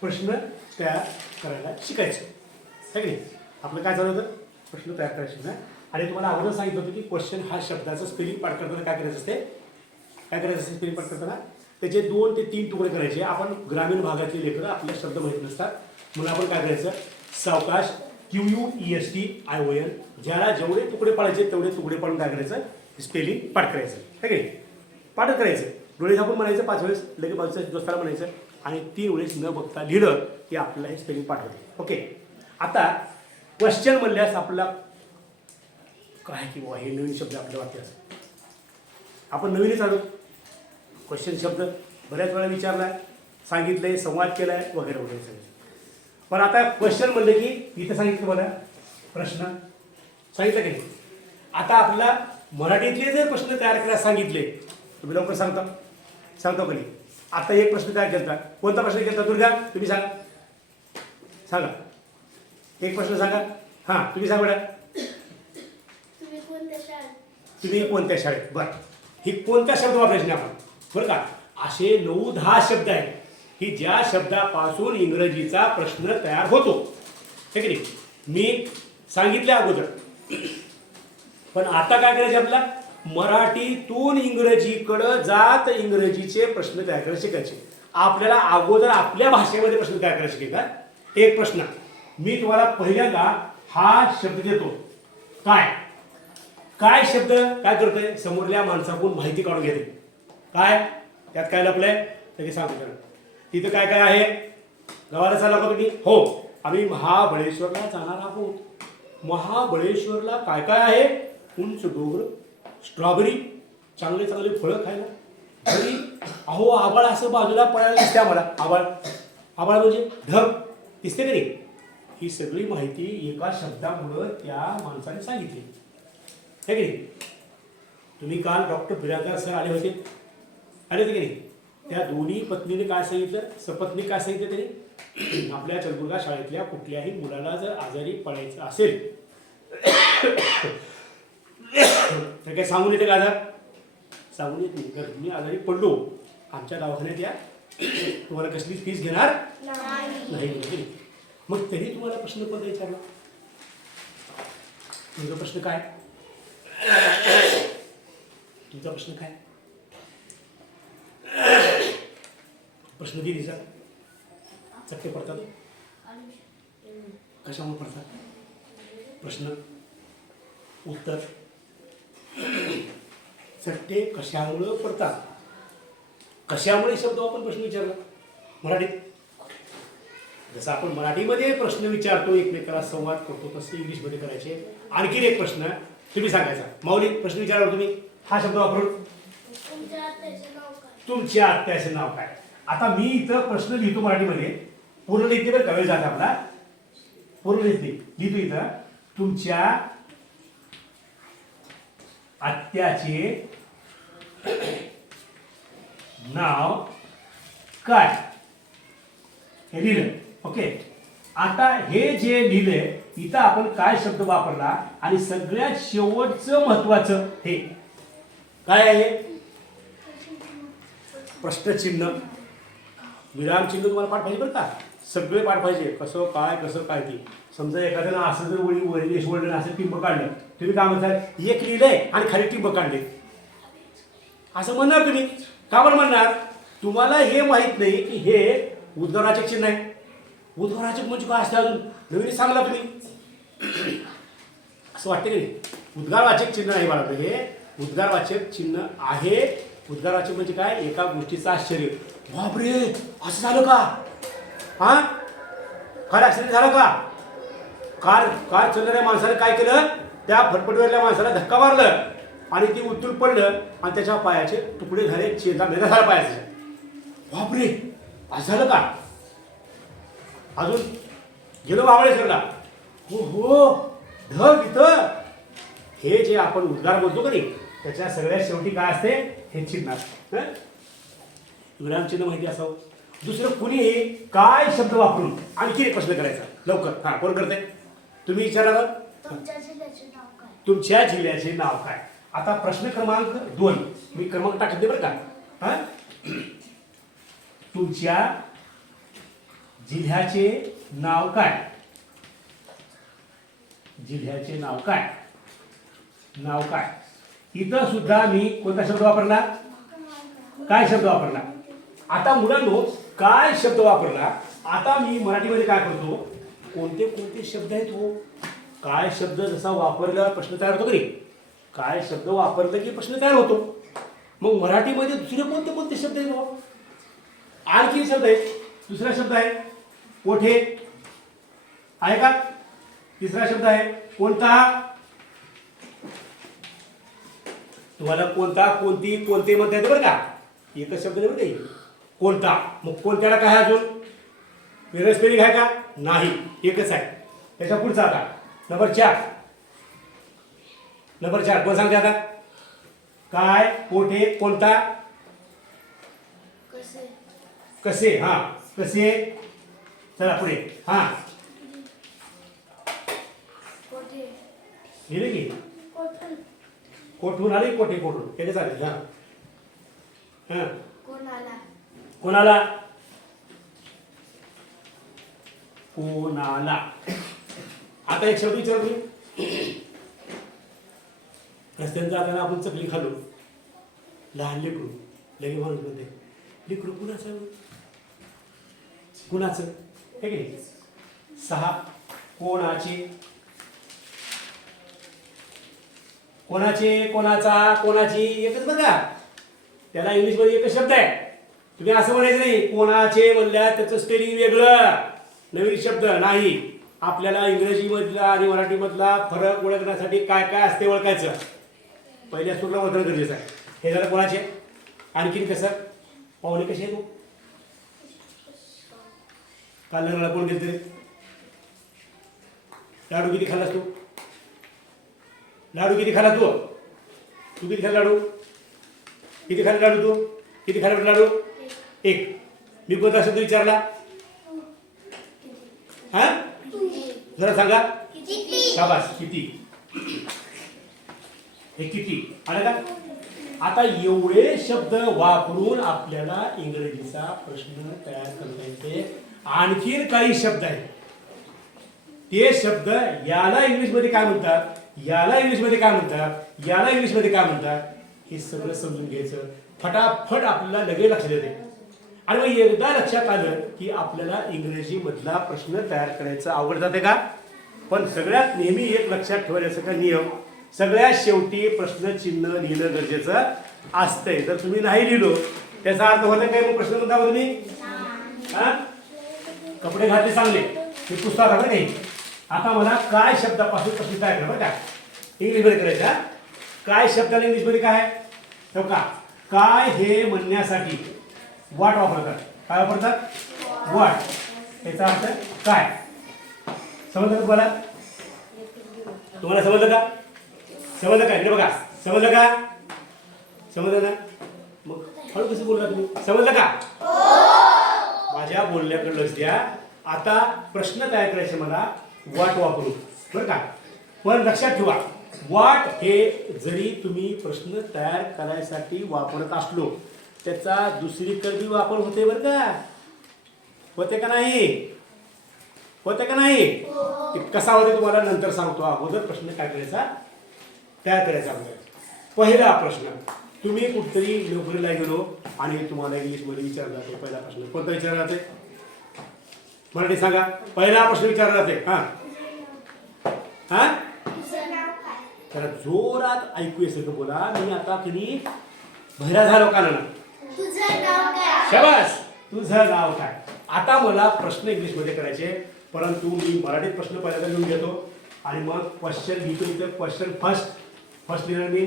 प्रश्न तयार करायला शिकायचं. आहे की नाही? आपलं काय झालं होतं? प्रश्न तयार करायला शिकणं आणि तुम्हाला अगोदर सांगितलं होतं की क्वेश्चन हा शब्दाचं स्पेलिंग पाठ करताना काय करायचं असते? काय करायचं असते स्पेलिंग पाठ करताना? त्याचे दोन ते तीन तुकडे करायचे. आपण ग्रामीण भागातले लेकरं आपले शब्द माहीत नसतात. म्हणून आपण काय करायचं? सावकाश Q U E S T I O N ज्याला जेवढे तुकडे पाडायचे तेवढे तुकडे पाडून काय करायचं? स्पेलिंग पाठ करायचं. आहे की नाही? पाठ करायचं. डोळे झाकून म्हणायचं पाच वेळेस लगेच बाजूच्या दोस्ताला म्हणायचं आणि तीन वेळेस न बघता लिहिलं की आपल्याला हे स्पेलिंग पाठवते. ओके आता क्वेश्चन म्हणल्यास आपला काय की बुवा हे नवीन शब्द आपल्या वाटल्यास आपण नवीनच आलो. क्वेश्चन शब्द बऱ्याच वेळा विचारलाय सांगितलंय संवाद केलाय वगैरे वगैरे सगळं. पण आता क्वेश्चन म्हणलं की इथं सांगितलं मला प्रश्न. सांगितलं की आता आपला मराठीतले जर प्रश्न तयार करायला सांगितले तुम्ही लवकर सांगता. सांगतो का नाही? आता एक प्रश्न तयार केला कोणता प्रश्न केला दुर्गा? तुम्ही सांगा. सांगा. एक प्रश्न सांगा. हां तुम्ही सांगा बेटा तुम्ही कोणत्या शाळेत? बरं. ही कोणत्या शब्द वापरायचे आपण? बरं का? असे नऊ दहा शब्द आहेत की ज्या शब्दापासून इंग्रजीचा प्रश्न तयार होतो. हे की नाही? मी सांगितले अगोदर. पण आता काय करायचे आपला मराठीतून इंग्रजीकडं जात इंग्रजीचे प्रश्न तयार करायला शिकायचे. आपल्याला अगोदर आपल्या भाषेमध्ये प्रश्न तयार करायला शिकायचा का? एक प्रश्न. मी तुम्हाला पहिल्यांदा हा शब्द देतो. काय? काय शब्द? काय करतोय? समोरल्या माणसाकडून माहिती काढून घेते. काय? त्यात काय लपलंय? तरी सांगतो तिथं काय काय आहे? गावाला चालला का तुम्ही? हो. आम्ही महाबळेश्वरला जाणार आहोत. महाबळेश्वरला काय काय आहे? उंच डोंगर स्ट्रॉबेरी चांगले चांगले फळं खायला. घरी अहो आबाळ असं बाजूला पळायला दिसते आम्हाला. आबाळ आबाळ म्हणजे ढग. दिसते का नाही? ही सगळी माहिती एका शब्दामुळं त्या माणसाने सांगितली. हे की नाही? तुम्ही काल डॉक्टर बिराजदार सर आले होते. आले होते की नाही? त्या दोन्ही पत्नीने काय सांगितलं? सपत्नी काय सांगितलं त्यांनी? आपल्या चलबुर्गा शाळेतल्या कुठल्याही मुलाला जर आजारी पडायचं असेल तर काय सांगून येते का आजार? सांगून येत नाही. जर तुम्ही आजारी पडलो. आमच्या दवाखान्यात या. तुम्हाला कसलीच फीस घेणार? नाही. नाही नाही. मग तरी तुम्हाला प्रश्न कोणता विचारला? तुमचा प्रश्न काय? तुमचा प्रश्न काय? प्रश्न दिदीचा चक्के पडतात? कशामुळे पडतात? प्रश्न. उत्तर. चट्टे कशामुळं पडतात? कशामुळे शब्द आपण प्रश्न विचारला? मराठीत. जसं आपण मराठीमध्ये प्रश्न विचारतो एकमेकाला संवाद करतो तसं इंग्लिशमध्ये करायचे. आणखीन एक प्रश्न तुम्ही सांगायचा. माऊली प्रश्न विचारला तुम्ही. हा शब्द वापरून. तुमच्या आत्याचे नाव काय? आता मी इथं प्रश्न लिहितो मराठीमध्ये. पूर्ण लिहिते बरं का वेळ जाते आपला? पूर्ण लिहिते लिहितो इथं. तुमच्या आत्याचे नाव काय? हे लिहिलं. ओके आता हे जे लिहिलंय इथं आपण काय शब्द वापरला आणि सगळ्यात शेवटचं महत्वाचं हे. काय आहे प्रश्नचिन्ह. विरामचिन्ह तुम्हाला पाठ पाहिजे बरं का? सगळे पाठ पाहिजे. कसं काय कसं काय ते. समजा एखाद्यानं असं जर वळी वळी यश वळलं असं टिंब काढलं तुम्ही काय म्हणताय? एक लिहिलंय आणि खाली टिंब काढले. असं म्हणणार तुम्ही. का बरं म्हणणार? तुम्हाला हे माहीत नाही की हे उद्गाराचक चिन्ह आहे. उद्गाराचक म्हणजे काय असतं अजून? नवीन सांगला तुम्ही. असं वाटतं की नाही? उद्गारवाचक चिन्ह आहे बाळा हे उद्गारवाचक चिन्ह आहे. उद्गारवाचक म्हणजे काय? एका गोष्टीचं आश्चर्य. बापरे! असं झालं का? हा? कार ॲक्सिडेंट झालं का? कार कार चालणाऱ्या माणसानं काय केलं? त्या फटफटवरल्या माणसाला धक्का मारलं आणि ती उतरून पडलं आणि त्याच्या पायाचे तुकडे झाले चेंदा मेदा झाला पायाचे. बापरे! असं झालं का? अजून गेलो महाबळेश्वरला. हो हो ढग इथं. हे जे आपण उद्गार बोलतो का नाही त्याच्या सगळ्यात शेवटी काय असते? हे चिन्ह असते. हं? विरामचिन्ह माहिती असावं. दुसरं कुणीही काय शब्द वापरून आणखी एक प्रश्न करायचा. लवकर. हा कोण करते तुम्ही विचारा ना. तुमच्या जिल्ह्याचे नाव काय? तुमच्या जिल्ह्याचे नाव काय? आता प्रश्न क्रमांक दोन. मी क्रमांक टाकते बरं का? हा? तुमच्या जिल्ह्याचे नाव काय? जिल्ह्याचे नाव काय? नाव काय? इथं सुद्धा मी कोणता शब्द वापरला? काय शब्द वापरला? आता मुलांनो काय शब्द वापरला? आता मी मराठीमध्ये काय करतो? कोणते कोणते शब्द आहेत हो? काय शब्द जसा वापरला प्रश्न तयार होतो की काय शब्द वापरलं की प्रश्न तयार होतो? मग मराठीमध्ये दुसरे कोणते कोणते शब्द आहेत हो? आणखी शब्द आहेत. दुसरा शब्द आहे कोठे? आहे का? तिसरा शब्द आहे कोणता? तुम्हाला कोणता कोणती कोणते म्हणता येते बरं का? एकच शब्द नाही बरं काही. कोणता मग कोणत्याला काय अजून? वेगळं स्पेलिंग आहे का? नाही. एकच आहे. त्याच्या पुढचा आता. नंबर चार. नंबर चार. कोण सांगते आता? काय? कोठे? कोणता? कसे? कसे? हा. कसे? चला पुढे. हा. लिहिले की? कोठून? आले? कोठे? कोठून? चालेल हा. हा. कोणाला? कोणाला? आता एक शब्द विचारतो मी. रस्त्यानं जाताना आपण चकली खालो. लहान लेकरू लगे माणूस म्हणते लेकरू कुणाचं? कुणाचं? हे की नाही? सहा. कोणाचे? कोणाचे कोणाचा कोणाची? एकच बघा. त्याला इंग्लिशमध्ये एकच शब्द आहे. तुम्ही असं म्हणायचं नाही कोणाचे म्हणल्या त्याचं स्पेलिंग वेगळं. नवीन शब्द नाही. आपल्याला इंग्रजीमधला आणि मराठीमधला फरक ओळखण्यासाठी काय काय असते ओळखायचं? पहिल्या सुरला ओळखणं गरजेचं आहे. हे झालं कोणाचे? आणखीन कसं? पाहुणे कसे आहे तू हो? काल लग्नाला कोण गेलं लाडू किती खाल्लास तू? लाडू किती खाल्ला तू? तू किती खाल्ला लाडू? किती खाल्ला लाडू तू? किती खाल्ला लाडू? एक. मी कोणता शब्द विचारला? हा? जरा सांगा. शाबास किती? हे किती? आलं का? आता एवढे शब्द वापरून आपल्याला इंग्रजीचा प्रश्न तयार करता येते. आणखीन काही शब्द आहेत. ते शब्द याला इंग्लिशमध्ये काय म्हणतात? याला इंग्लिशमध्ये काय म्हणतात? याला इंग्लिशमध्ये काय म्हणतात? हे सगळं समजून घ्यायचं. फटाफट आपल्याला लगेच लक्षात येते. आणि मग एकदा लक्षात आलं की आपल्याला इंग्रजीमधला प्रश्न तयार करायचा आवड जाते का? पण सगळ्यात नेहमी एक लक्षात ठेवायचं का नियम? सगळ्यात शेवटी प्रश्न चिन्ह लिहिणं गरजेचं असतंय. जर तुम्ही नाही लिहिलो त्याचा अर्थ होता काय मग प्रश्न म्हणता तुम्ही हा? कपडे घातले चांगले. हे पुस्तक आहे नाही? आता मला काय शब्दापासून प्रश्न तयार करा का? इंग्लिशमध्ये करायचा. काय शब्दाला इंग्लिशमध्ये काय आहे? का? काय हे म्हणण्यासाठी. वाट वापरतात काय वापरतात? वाट. याचा अर्थ काय? समजलं का तुम्हाला? तुम्हाला समजलं का? समजलं का? इकडे बघा. समजलं का? समजलं ना? मग हळू कसं बोलला तुम्ही? समजलं का? माझ्या बोलण्याकडे लक्ष द्या. आता प्रश्न तयार करायचे मला. वाट वापरून बरं का? पण लक्षात ठेवा. वाट हे जरी तुम्ही प्रश्न तयार करायसाठी वापरत असलो त्याचा दुसरीकडे वापर होते बरं का. होते का नाही? होते का नाही? कसा होते तुम्हाला नंतर सांगतो. अगोदर प्रश्न काय करायचा? तयार करायचा अगोदर पहिला प्रश्न तुम्ही कुठतरी नोकरीला गेलो आणि तुम्हाला इंग्लिशमध्ये विचारला जातो पहिला प्रश्न कोणता विचारला जाते मराठी सांगा. पहिला प्रश्न विचारला जाते हा. हा? तुझं जोरात ऐकू येतं बोला. मी आता कधी भैरा झालो का ना शबास. तुझं नाव काय? आता मला प्रश्न इंग्लिशमध्ये करायचे परंतु मी मराठीत प्रश्न पहिल्यांदा लिहून घेतो. आणि मग क्वेश्चन लिहितो इथं. क्वेश्चन फर्स्ट फर्स्ट लिहिणार मी.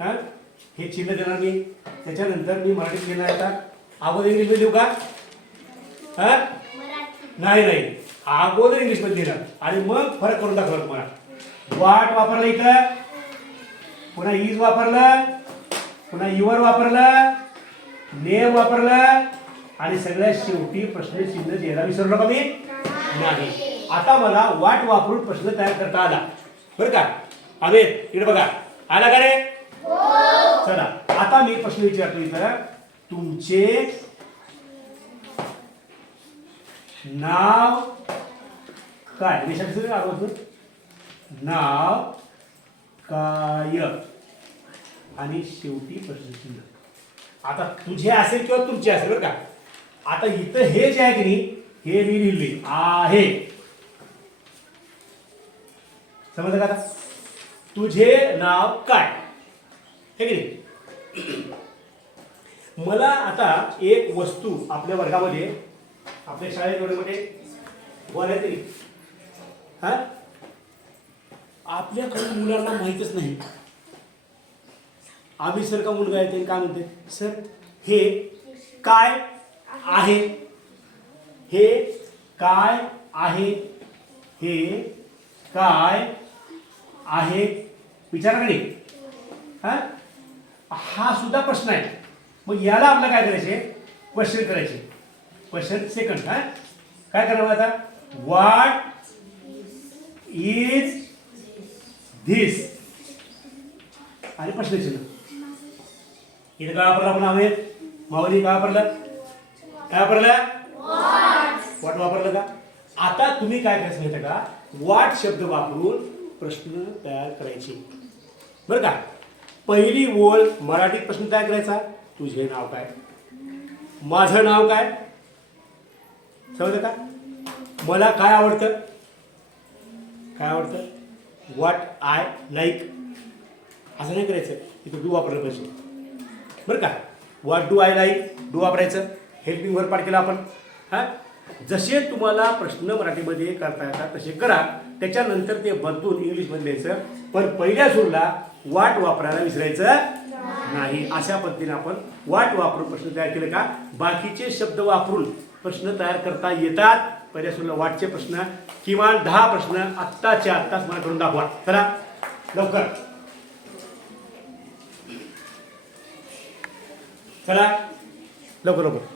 हां? हे चिन्ह देणार मी. त्याच्यानंतर मी मराठीत लिहिणार आता. अगोदर इंग्लिशमध्ये लिहू का? हां? नाही नाही. अगोदर इंग्लिशमध्ये लिहिणार. आणि मग फरक करून दाखवला तुम्हाला. वाट वापरलं इथं? पुन्हा इज वापरलं. पुन्हा युवर वापरलं. नेम वापरला आणि सगळ्यात शेवटी प्रश्न चिन्ह द्यायला विसरू नका मी नाही. आता मला वाट वापरून प्रश्न तयार करता आला. बरं का? अमित इकडे बघा. आला का रे? चला. आता मी प्रश्न विचारतो इथं. तुमचे नाव काय? देशाचं अगोदर. नाव काय? आणि शेवटी प्रश्नचिन्ह आता तुझे असेल किंवा तुमचे असेल बरं का. आता इथं हे जे आहे की नाही हे मी लिहिले आहे. समजलं का तुझे नाव काय? हे की नाही? मला आता एक वस्तू आपल्या वर्गामध्ये आपल्या शाळेत वर्गामध्ये बोलायचं नाही हा? आपल्याकडे मुलांना माहीतच नाही. आम्ही सर का मुलगा आहे ते काय म्हणते? सर हे काय आहे? हे काय आहे? हे काय आहे? विचारा का नाही हा? हा सुद्धा प्रश्न आहे. मग याला आपलं काय करायचे? क्वेश्चन करायचे. क्वेश्चन सेकंड हा? काय करावं आता? वाट इज धिस आणि प्रश्नचिन्ह इथं काय वापरलं आपण हवेत माऊली काय वापरलं? काय वापरलं? वाट. वापरलं का? आता तुम्ही काय करायचं माहिती का? वाट शब्द वापरून प्रश्न तयार करायचे. बरं का? पहिली ओळ मराठीत प्रश्न तयार करायचा. तुझे नाव काय? माझं नाव काय? समजलं का? मला काय आवडतं? काय आवडतं? व्हॉट आय लाईक असं नाही करायचं. इथं डू वापरलं पाहिजे. बरं का? What do I like do वापरायचं. हेल्पिंग वर पाठ केला आपण. हां? जसे तुम्हाला प्रश्न मराठीमध्ये करता येतात तसे करा. त्याच्यानंतर ते बदलून इंग्लिशमध्ये लिहायचं. पण पहिल्या सुरूला वाट वापरायला विसरायचं नाही. अशा पद्धतीने आपण वाट वापरून प्रश्न तयार केले का? बाकीचे शब्द वापरून प्रश्न तयार करता येतात. पहिल्या सुरूला वाटचे प्रश्न किमान दहा प्रश्न आत्ताच्या आत्ताच मला करून दाखवा. चला लवकर. चला. लवकर लवकर.